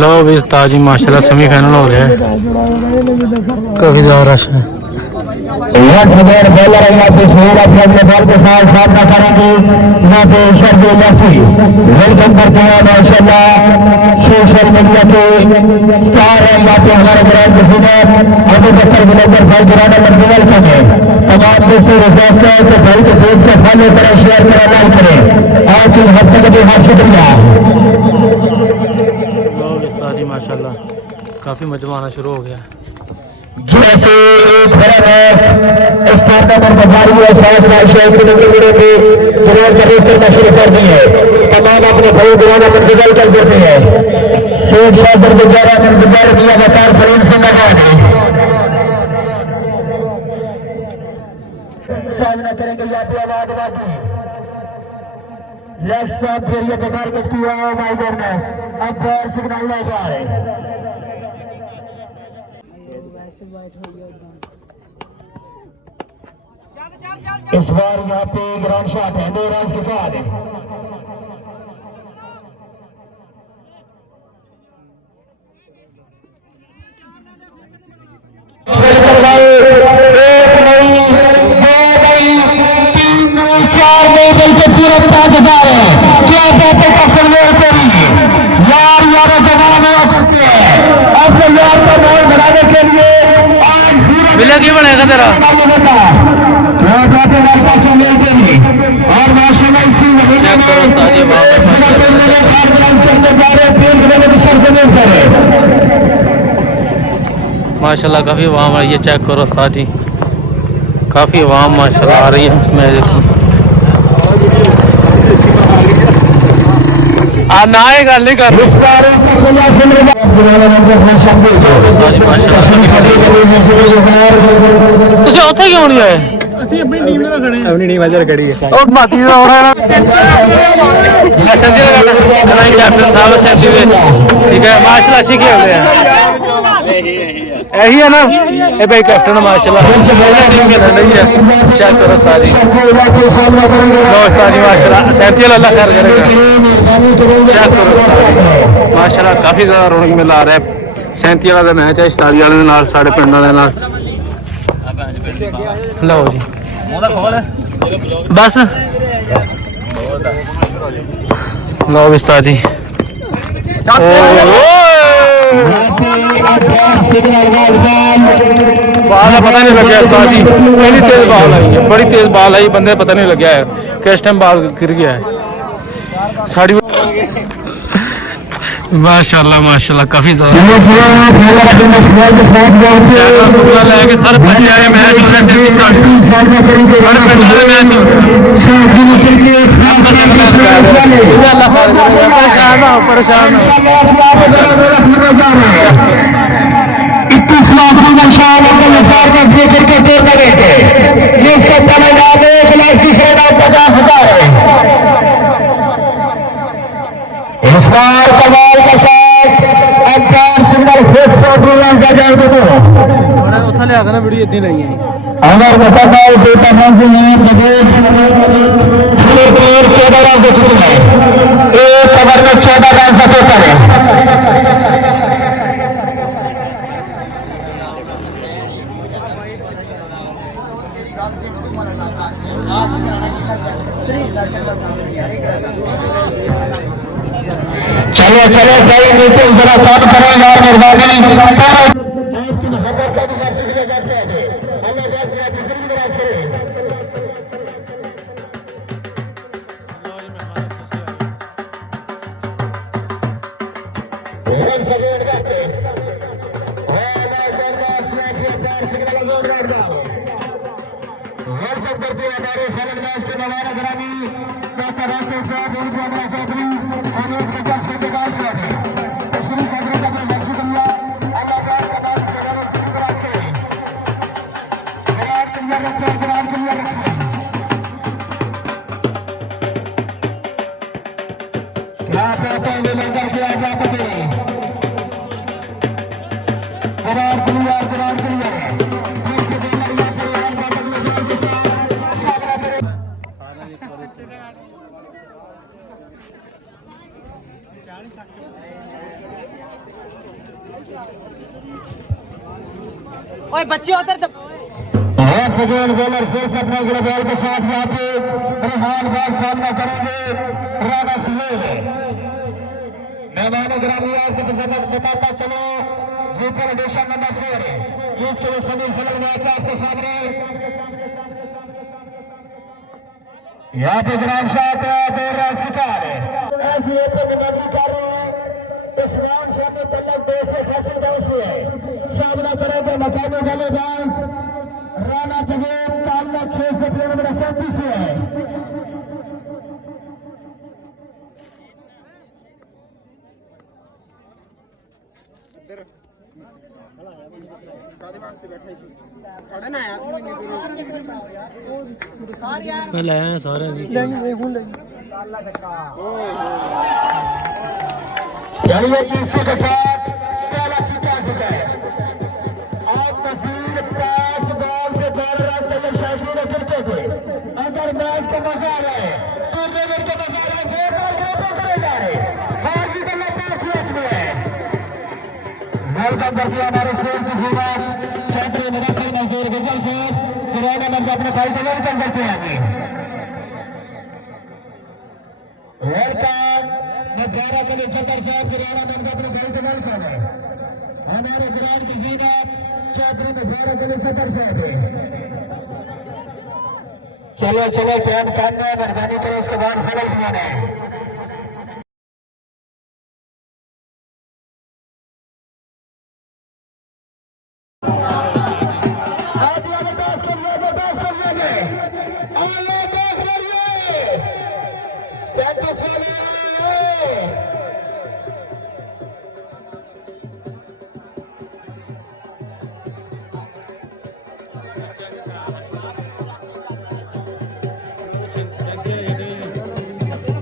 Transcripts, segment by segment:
लो भी ताजी माशाल्लाह सेमीफाइनल हो रहा है, काफी ज्यादा रश है। बॉलर अपने बॉल के साथ सामना करेंगे वेलकम करते हैं माशाल्लाह सोशल मीडिया के स्टार है यहाँ पे हमारे ग्राउंड के सीनियर अबू बकर गुलंबर भाई गिराना मंडी वेलकम है। तमाम दोस्तों रिक्वेस्ट है कि भाई के पेज को फॉलो करें, शेयर करें, लाइक करें। आज की हफ्ते के लिए बहुत शुक्रिया। ताजी माशाल्लाह काफी मजमा आना शुरू हो गया। जैसे एक बड़ा मैच स्टार्ट नंबर बाजार हुआ साथ साथ शहर के नंबर पे जरूर खरीद करना शुरू कर दी है। तमाम अपने भाई गिराना मंडी वेलकम करते हैं। शेख शाह गुजारा इंतजार किया बकार सलीम से लगाने सामना करेंगे यहाँ पे आवाज बाकी लेफ्ट स्टॉप फिर ये बेकार के किया माय गॉडनेस अब पैर सिग्नल नहीं आ रहे। इस बार यहाँ पे ग्राउंड शॉट है 2 रन के बाद बिल्ला की बनेगा तेरा चेक करो साजी माशाल्लाह काफी वाम है। ये चेक करो साजी काफी वाम माशाल्लाह आ रही है। मैं देखूं ना ये गल नहीं कर उथे क्यों नहीं आए? अपनी टीम ने खड़े हैं, अपनी टीम आज खड़ी है और माती दा हो रहा है कैप्टन साहब सैदी दे ठीक है माशाल्लाह अच्छी खेल रहे हैं। यही है ना ये भाई कैप्टन माशाल्लाह टीम खेल रही है। चेक करो सारी सारी माशाल्लाह सैदी अल्लाह खैर करेगा। चेक करो सारी माशाल्लाह काफी ज्यादा रौनक मिला रहा है। 37 वाला मैच है 46 वाले दे नाल साढ़े पिंड वाले नाल। लो जी बस लो बिस्ता जी बाल पता नहीं लगे जी पहली तेज बाल आई है, बड़ी तेज बाल आई बंदे पता नहीं लगे है किस टाइम बाल गिर गया है साड़ी माशाल्लाह माशाल्लाह काफी ज्यादा लेके सर बच्चे आए मैच हो रहा है परेशान जिसका तमिलनाम 1,50,000 है। इस बार कमाल का शॉट अंपायर सिग्नल उठा ले वीडियो इतनी नहीं है अमर बताता है बेटा से ये बगैर 14 रन से चुके हैं। एक ओवर में 14 रन से टोटल है। चलो चलो भाई नीचे जरा काम करें यार मेहरबानी ओए बच्चे उधर तो सेकेंड बॉलर फिर से अपने अगले बॉल के साथ यहाँ पे रेहान बॉल सामना करेंगे राणा सुहेल। मेहमानों ग्रामीण आपको बताता चलो जी कंडीशन नंबर 4 इसके लिए सेमीफाइनल मैच आपके सामने यहाँ पे ग्राउंड शॉट दो रन शिकार ऐसी निगरानी कर रहे हैं इस राउंड शॉट में तलब 2 से फैसल 2 से सामना करेंगे मकामी बल्लेबाज राणा जगेद ताल्लुक 6 से प्लेयर नंबर 37 से है। ले आए सारे चलिए जीसू के साथ पहला छक्का चुका है। अब मजीद 5 बॉल पे 12 रन चले शायद करते थे। अगर मैच का मजा आ रहा है टूर्नामेंट का मजा आ रहा है जोरदार करे जा रहे हार भी करना पास में है। वेलकम करते हैं हमारे स्टेट की सीनियर छात्र निवासी मंजूर गजल से पुराने नंबर अपने भाई को वेलकम करते हैं जी। वेलकम मैं 12 के लिए चक्कर साहब पुराना नंबर अपने भाई को वेलकम है। हमारे ग्राउंड की सीनियर छात्र में 12 के लिए चक्कर साहब है। चलो चलो टाइम कम है मेहरबानी करो उसके बाद फल दिया है।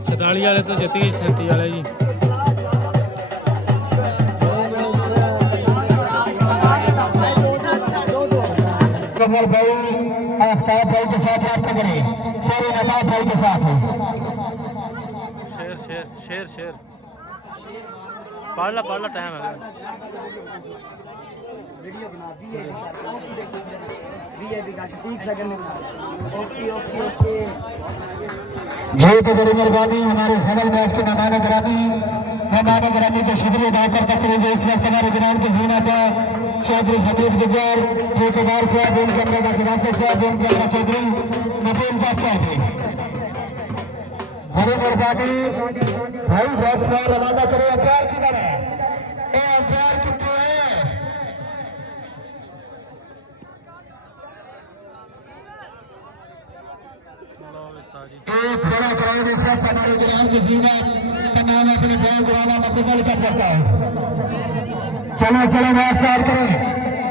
छताली वाले तो जित गए 37 वाले जी। कमर भाई आफ्ताब भाई के साथ रब्ता करें शेर नवाब भाई के साथ शेर शेर शेर शेर पढ़ ला टाइम है वीडियो बना भी का 30 सेकंड ओके ओके ओके जी तो बड़ी मेहरबानी हमारे फाइनल मैच के मेहमान ग्रामी को शुक्रिया अदा करते करेंगे। इस वक्त हमारे ग्राउंड की जीना का चौधरी हमीद गुजर ठेकेदार साहब उनके अंदर गिरासत साहब उनके अंदर चौधरी नबील जट साहब बड़ी मेहरबानी भाई बैट्समैन रवाना करें। अंपायर किधर है अंपायर कितने हैं एक बड़ा क्राउड इस वक्त हमारे ग्राउंड की जीना का नाम अपने गाँव ग्रामा मुकम्मल कर सकता है। चलो चलो मैच स्टार्ट करें।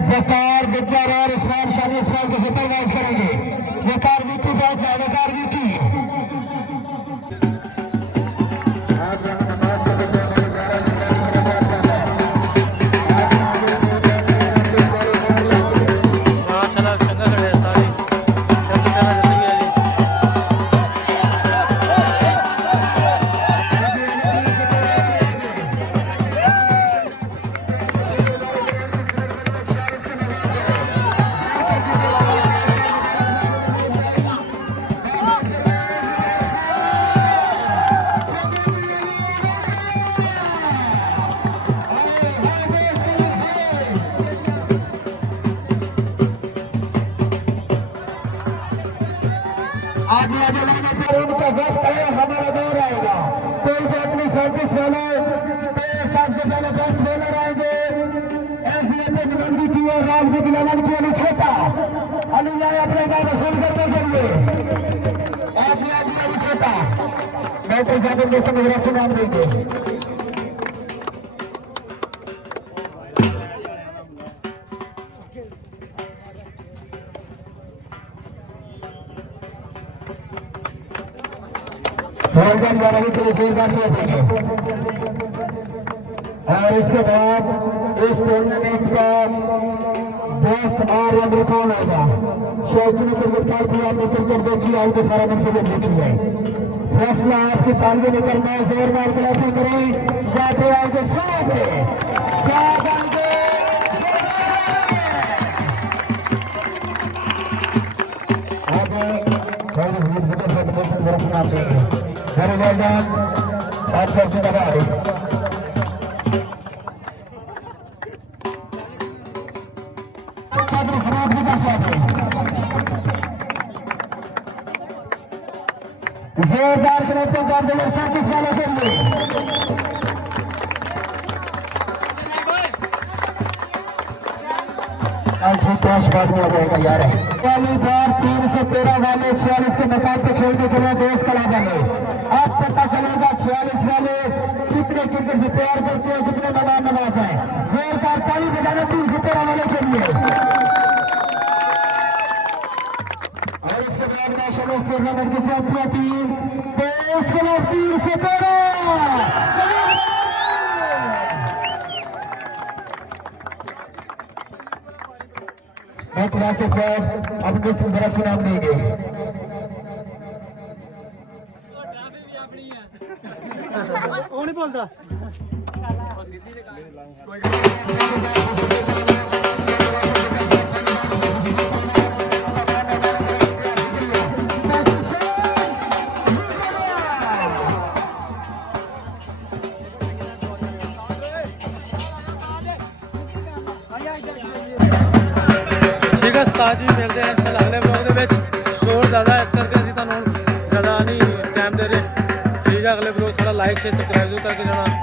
वकार गुज्जर और इस्माइल शानी इस्माइल के सुपर मैच करेंगे। वकार विकी पहुंच जाए वकार विकी आज लाने पर उनका वक्त है हमारा दौर आएगा। कोई भी अपनी 37 वाले 7 से पहले बेस्ट बॉलर आएंगे। ऐसी निबंधी की और राजनीति लेवल की अली छोटा अली जाए अपने का वसूल करने के लिए आज अली छोटा डॉक्टर साहब के समझ से नाम देंगे। और इसके बाद इस टूर्नामेंट का बेस्ट ऑलराउंडर कौन होगा शौकीनों को गिरफ्तार किया आपने क्रिकेट देखी आई तो सारा मंत्री को देखी है। फैसला आपकी तालवी निकलना है जोर मार के करें या तो आगे साथ आगे मैदान 700 दबाई छात्र खराब नहीं कर सकते जोरदार कनेक्टर कर देंगे 37 वालों के लिए बाद में हो जाएगा यार पहली बार 313 वाले 46 के मकान पे खेलने के लिए देश कलाबा में अब पता चलेगा 46 वाले कितने क्रिकेट से प्यार करते हैं कितने मैदान में नवाज है जोरदार ताली बजाना 313 वाले के लिए और इसके बाद नेशनल टूर्नामेंट की चैंपियन टीम देश कलाब 313 क्लासिक सर अपनी तरफ से नाम देंगे ਉਹ ਨਹੀਂ ਬੋਲਦਾ ठीक है उस्ताद जी मिलते हैं इंशाल्लाह अगले ब्लॉग ਦੇ ਵਿੱਚ ਸ਼ੋਰ ਜ਼ਿਆਦਾ ਇਸ ਕਰਕੇ ਅਸੀਂ ਤੁਹਾਨੂੰ ਜ਼ਿਆਦਾ ਨਹੀਂ ਟਾਈਮ ਦੇ ਰਹੇ ਠੀਕ ਹੈ अगले ब्लॉग सारा लाइक शेयर सब्सक्राइब करके जाना